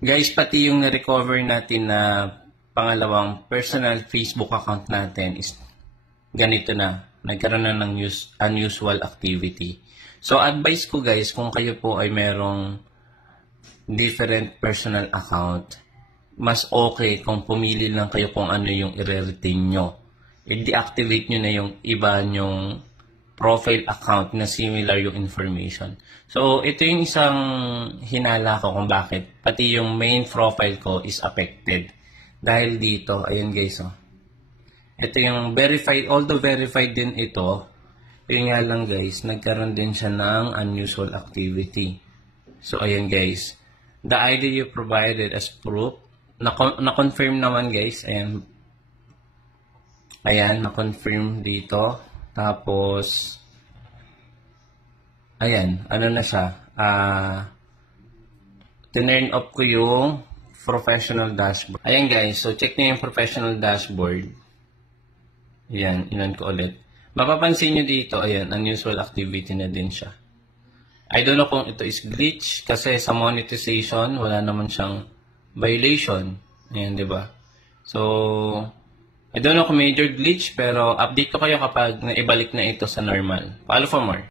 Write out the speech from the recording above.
Guys, pati yung na-recover natin na pangalawang personal Facebook account natin is ganito na. Nagkaroon na ng unusual activity. So, advice ko guys, kung kayo po ay merong different personal account, mas okay kung pumili lang kayo kung ano yung i-retain nyo. I-deactivate nyo na yung iba nyong profile account na similar yung information. So, ito yung isang hinala ko kung bakit pati yung main profile ko is affected. Dahil dito, ayan guys, oh. Ito yung verified, although verified din ito, yun nga lang guys, nagkaroon din siya ng unusual activity. So, ayan guys, the ID you provided as proof, na-confirm naman guys, ayan, na-confirm dito. Tapos, ayan, ano na siya, turn off ko yung professional dashboard. Ayan guys, so check nyo yung professional dashboard. Ayan, inan ko ulit. Mapapansin nyo dito, ayan, unusual activity na din siya. I don't know kung ito is glitch, kasi sa monetization, wala naman siyang violation. Ayan, di ba? So, I don't know kung major glitch, pero update ko kayo kapag naibalik na ito sa normal. Follow for more.